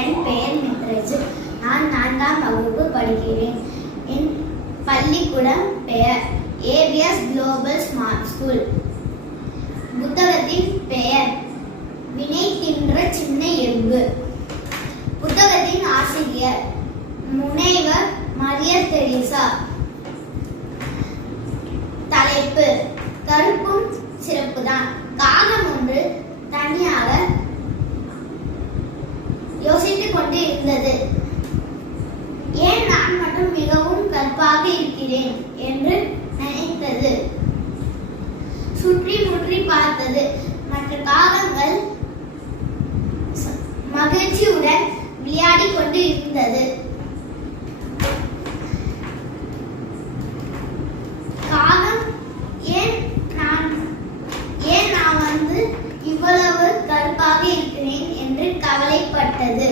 என் பெயர் மித்ரஜ். நான் நான்காம் வகுப்பு படிக்கிறேன். என் பள்ளிக்கூடம் பெயர் ஏபிஎஸ் குளோபல் ஸ்மார்ட் ஸ்கூல் புத்தகத்தின் பெயர் வினை தின்ற சின்ன எறும்பு. புத்தகத்தின் ஆசிரியர் முனைவர் மரியர் தெரேசா. தலைப்பு கருப்பும் சிறப்புதான். காகம் ஒன்று தனியாக கொண்டு இருந்தது. ஏன் நான் மட்டும் மிகவும் கற்பாக இருக்கிறேன் என்று நினைத்தது. சுற்றி முற்றி பார்த்தது. மற்ற காகங்கள் மகிழ்ச்சியுடன் விளையாடிக் கொண்டு இருந்தது. காகம் ஏன் நான் ஏன் நான் வந்து இவ்வளவு கருப்பாக இருக்கிறேன் என்று கவலைப்பட்டது.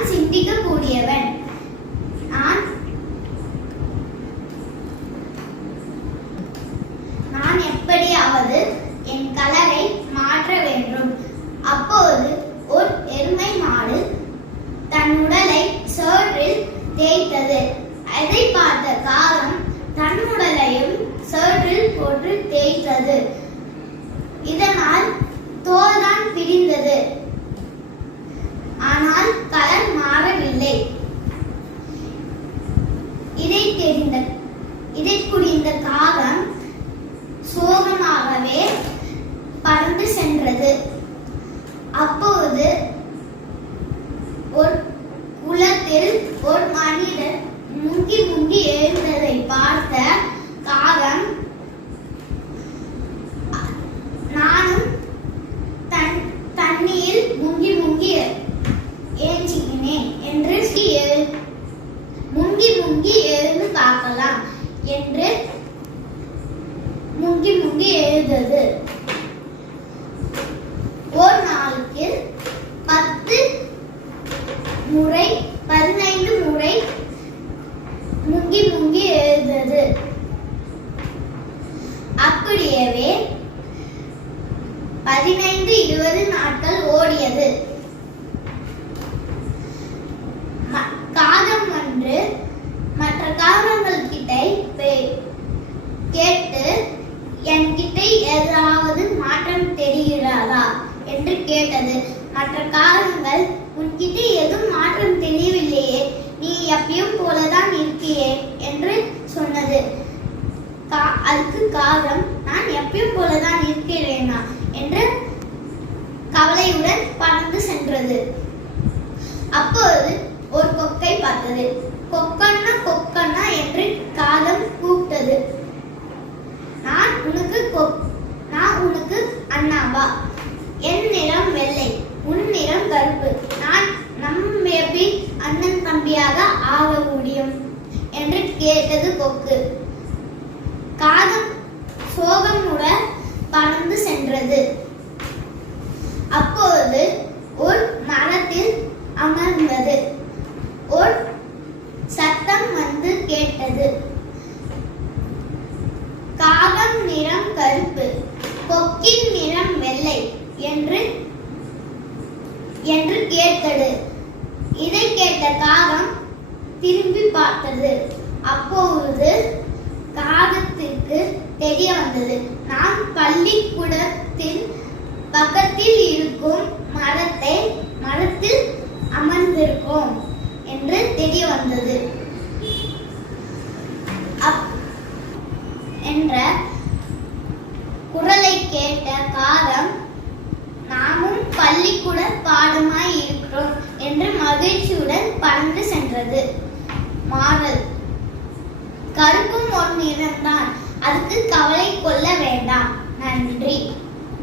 நான் சிந்திக்க கூடியவன் நான் நான் எப்படியாவது என் கலரை மாற்ற வேண்டும். அப்போது ஒரு எருமை மாடு தன் உடலை சோற்றில் தேய்த்தது. அதை பார்த்த காகம் தன் உடலையும் சோற்றில் போட்டு தேய்த்தது. இதனால் தோல்தான் பிரிந்தது ஆனால் கலர் மாறவில்லை இதை தெரிந்த இதை புரிந்த காகம் சோகமாகவே பறந்து வந்தது அப்போது ஒரு குளத்தில் ஒரு மனிதர் முங்கி முங்கி எழுந்ததை பார்த்த காகம் நானும் தன் தண்ணியில் முங்கி முங்கி ஏஞ்சிக்கினேன் என்று முங்கி முங்கி எழுந்து பார்க்கலாம் என்று முங்கி முங்கி எழுதது ஒரு நாளுக்கு பத்து முறை பதினைந்து முறை முங்கி முங்கி அப்படியவே பதினைந்து இருபது நாட்கள் ஓடியது. காகம் ஒன்று மற்ற காகங்கள் கிட்ட கேட்டு என்கிட்ட ஏதாவது மாற்றம் தெரிகிறதா? என்று கேட்டது. மற்ற காகங்கள் உன்கிட்ட எதுவும் மாற்றம் தெரியவில்லையே நீ எப்பயும் போலதான் இருக்கியே என்று சொன்னது கா- அதுக்கு காகம் நான் எப்பயும் போலதான் இருக்கிறேனா என்று கவலையுடன் பறந்து சென்றது அப்போது ஒரு கொக்கை கொக்கண்ணா கொக்கண்ணா என்று காலம் கூப்பிட்டது. நான் உனக்கு கொக் நான் உனக்கு அண்ணாவா? என் நிறம் வெள்ளை உன் நிறம் கருப்பு. நான் நம்ம எப்படி அண்ணன் தம்பியாக ஆக முடியும் என்று கேட்டது கொக்கு காகம் சோகமுடன் பறந்து சென்றது அப்போது ஒரு மரத்தில் அமர்ந்தது ஒரு சத்தம் வந்து கேட்டது காகம் நிறம் கருப்பு கொக்கின் நிறம் வெள்ளை என்று என்று கேட்டது. இதை கேட்ட காகம் திரும்பி பார்த்தது. அப்பொழுது காகத்திற்கு தெரிய வந்தது. நாம் பள்ளிக்கூடத்தின் பக்கத்தில் இருக்கும் மரத்தை மரத்தில் அமர்ந்திருக்கோம் என்று தெரிய வந்தது. அப் என்ற குரலை கேட்ட காகம் பள்ளிக்கூட பாடமாய் இருக்கிறோம் என்று மகிழ்ச்சியுடன் பறந்து சென்றது. மாறல். கருப்பும் ஒரு நிறம்தான் அதுக்கு கவலை கொள்ள வேண்டாம். நன்றி.